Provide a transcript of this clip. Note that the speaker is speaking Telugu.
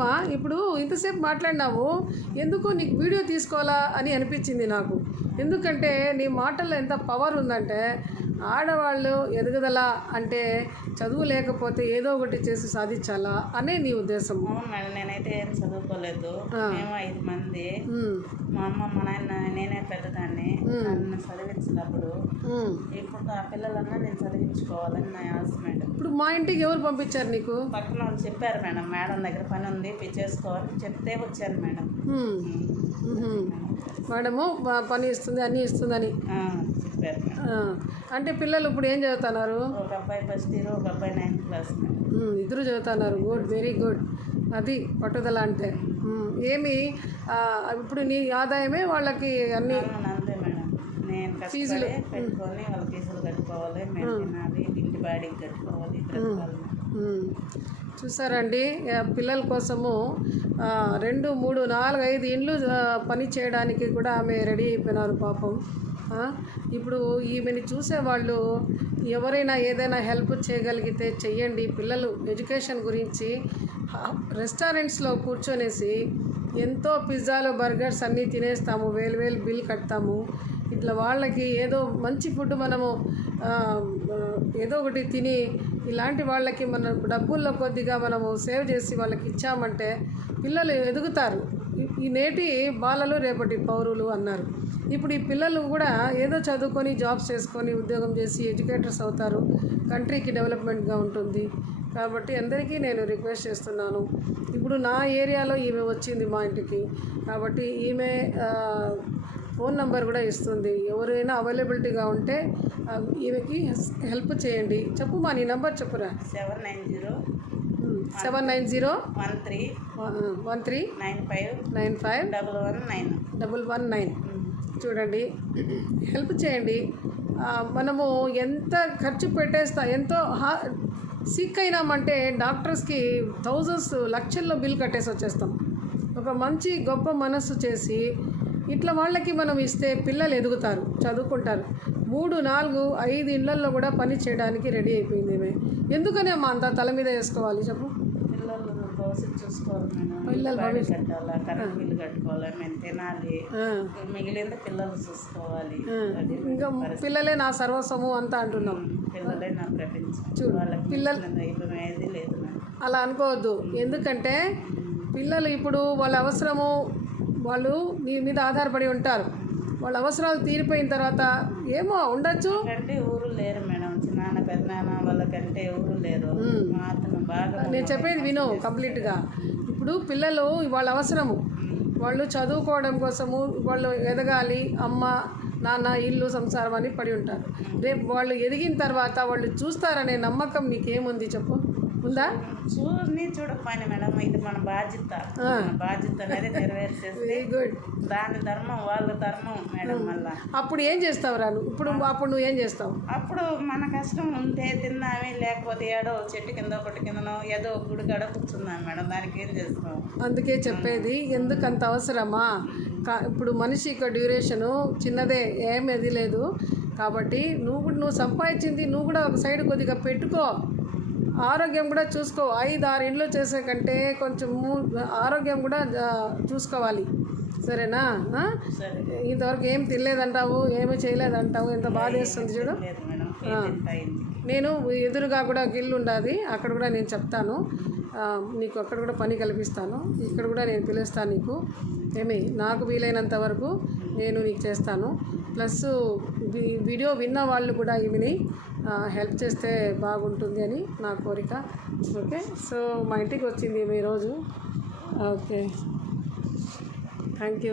కాదమ్మా, ఇప్పుడు ఇంతసేపు మాట్లాడినావు, ఎందుకు నీకు వీడియో తీసుకోవాలా అని అనిపించింది నాకు. ఎందుకంటే నీ మాటల్లో ఎంత పవర్ ఉందంటే, ఆడవాళ్ళు ఎదుగుదల అంటే చదువు లేకపోతే ఏదో ఒకటి చేసి సాధించాలా అనే నీ ఉద్దేశం. అవును మేడం, నేనైతే ఏం చదువుకోలేదు. మేము 5 మంది, మా అమ్మ మా నాయన, నేనే పెద్దదాన్ని. నన్ను చదివించినప్పుడు ఇప్పుడు ఆ పిల్లలన్నా నేను చదివించుకోవాలని నా ఆశ మేడం. ఇప్పుడు మా ఇంటికి ఎవరు పంపించారు నీకు? పక్కన వాళ్ళు చెప్పారు మేడం, మేడం దగ్గర పని ఉంది చేసుకోవాలని చెప్తే వచ్చాను మేడం. మేడము పని ఇస్తుంది, అన్నీ ఇస్తుందని చెప్పారు. అంటే పిల్లలు ఇప్పుడు ఏం చదువుతున్నారు? ఒక అబ్బాయి ఫస్ట్ ఇయర్, ఒక అబ్బాయి 9th క్లాస్. ఇద్దరు చదువుతున్నారు. Good, very good. అది పట్టుదల అంటే. ఏమి ఇప్పుడు నీ ఆదాయమే వాళ్ళకి అన్ని అంతే మేడం. నేను ఫీజులు పెట్టుకొని వాళ్ళ ఫీజులు కట్టుకోవాలి, మేము తినాలి, ఇంటి బాడీకి కట్టుకోవాలి. చూసారండి, పిల్లల కోసము 2, 3, 4, 5 ఇండ్లు పని చేయడానికి కూడా ఆమె రెడీ అయిపోయినారు పాపం. ఇప్పుడు ఈమెని చూసేవాళ్ళు ఎవరైనా ఏదైనా హెల్ప్ చేయగలిగితే చెయ్యండి. పిల్లలు ఎడ్యుకేషన్ గురించి రెస్టారెంట్స్లో కూర్చొనేసి ఎంతో పిజ్జాలు, బర్గర్స్ అన్నీ తినేస్తాము, వేలు బిల్ కడతాము. ఇట్లా వాళ్ళకి ఏదో మంచి ఫుడ్ మనము ఏదో ఒకటి తిని ఇలాంటి వాళ్ళకి మన డబ్బుల్లో కొద్దిగా మనము సేవ్ చేసి వాళ్ళకి ఇచ్చామంటే పిల్లలు ఎదుగుతారు. ఈ నేటి బాలలు రేపటి పౌరులు అన్నారు. ఇప్పుడు ఈ పిల్లలు కూడా ఏదో చదువుకొని జాబ్స్ చేసుకొని ఉద్యోగం చేసి ఎడ్యుకేటర్స్ అవుతారు. కంట్రీకి డెవలప్మెంట్గా ఉంటుంది. కాబట్టి అందరికీ నేను రిక్వెస్ట్ చేస్తున్నాను. ఇప్పుడు నా ఏరియాలో ఈమె వచ్చింది మా ఇంటికి, కాబట్టి ఈమె ఫోన్ నెంబర్ కూడా ఇస్తుంది. ఎవరైనా అవైలబిలిటీగా ఉంటే ఈమెకి హెల్ప్ చేయండి. చెప్పుమా, నీ నెంబర్ చెప్పురా. 7901395 చూడండి, హెల్ప్ చేయండి. మనము ఎంత ఖర్చు పెట్టేస్తా, ఎంతో సిక్ అయినామంటే డాక్టర్స్కి థౌజండ్స్, లక్షల్లో బిల్ కట్టేసి వచ్చేస్తాం. ఒక మంచి గొప్ప మనస్సు చేసి ఇట్లా వాళ్ళకి మనం ఇస్తే పిల్లలు ఎదుగుతారు, చదువుకుంటారు. 3, 4, 5 ఇళ్లల్లో కూడా పని చేయడానికి రెడీ అయిపోయింది ఈమె. ఎందుకని అమ్మ అంతా తల మీద వేసుకోవాలి చెప్పు? పిల్లలు భవిష్యత్తు చూసుకోవాలి మేడం. పిల్లలు కట్టాలా, కరెంట్ బిల్లు కట్టుకోవాలి, మేము తినాలి, మిగిలింది పిల్లలు చూసుకోవాలి. ఇంకా పిల్లలే నా సర్వస్వము అంతా అంటున్నాం. పిల్లలే నా ప్రపంచం. పిల్లలు ఏది లేదు అలా అనుకోవద్దు. ఎందుకంటే పిల్లలు ఇప్పుడు వాళ్ళ అవసరము, వాళ్ళు నీ మీద ఆధారపడి ఉంటారు. వాళ్ళ అవసరాలు తీరిపోయిన తర్వాత ఏమో ఉండొచ్చు. అంటే ఊరు లేరు మేడం, చిన్న పెద్దనాన్న వాళ్ళకంటే ఊరు లేరు. బాగా నేను చెప్పేది విను కంప్లీట్గా. ఇప్పుడు పిల్లలు వాళ్ళ అవసరము, వాళ్ళు చదువుకోవడం కోసము, వాళ్ళు ఎదగాలి, అమ్మ నాన్న ఇల్లు సంసారం అని పడి ఉంటారు. రేపు వాళ్ళు ఎదిగిన తర్వాత వాళ్ళు చూస్తారనే నమ్మకం నీకేముంది చెప్పు? ఉందా? చూడకపోయినా మేడం, ఇది మన బాధ్యత. బాధ్యత అనేది నెరవేర్చేస్తే వెరీ గుడ్. దాని ధర్మం వాళ్ళ ధర్మం మేడం. మళ్ళా అప్పుడు ఏం చేస్తావు రాను? అప్పుడు నువ్వు ఏం చేస్తావు? అప్పుడు మన కష్టం ఉంటే తిందామే, లేకపోతే ఏడో చెట్టు కింద ఒకటి కిందనో ఏదో గుడి కాడ కూర్చుందాం మేడం, దానికి ఏం చేస్తాం? అందుకే చెప్పేది, ఎందుకంత అవసరమా? ఇప్పుడు మనిషికి డ్యూరేషను చిన్నదే, ఏమీ లేదు. కాబట్టి నువ్వు సంపాదించింది నువ్వు కూడా ఒక సైడ్ కొద్దిగా పెట్టుకో. ఆరోగ్యం కూడా చూసుకో. 5, 6 ఇండ్లు చేసే కంటే కొంచెం ఆరోగ్యం కూడా చూసుకోవాలి. సరేనా? ఇంతవరకు ఏం తినలేదంటావు, ఏమీ చేయలేదంటావు, ఎంత బాధ వేస్తుంది చూడు. నేను ఎదురుగా కూడా గిల్లు ఉండాది, అక్కడ కూడా నేను చెప్తాను నీకు, అక్కడ కూడా పని కల్పిస్తాను. ఇక్కడ కూడా నేను పిలుస్తాను నీకు. నాకు వీలైనంత వరకు నేను నీకు చేస్తాను. ప్లస్ వీడియో విన్న వాళ్ళు కూడా ఈమెని హెల్ప్ చేస్తే బాగుంటుంది అని నా కోరిక. ఓకే, సో మా ఇంటికి వచ్చింది ఈమె ఈరోజు. Okay, thank you.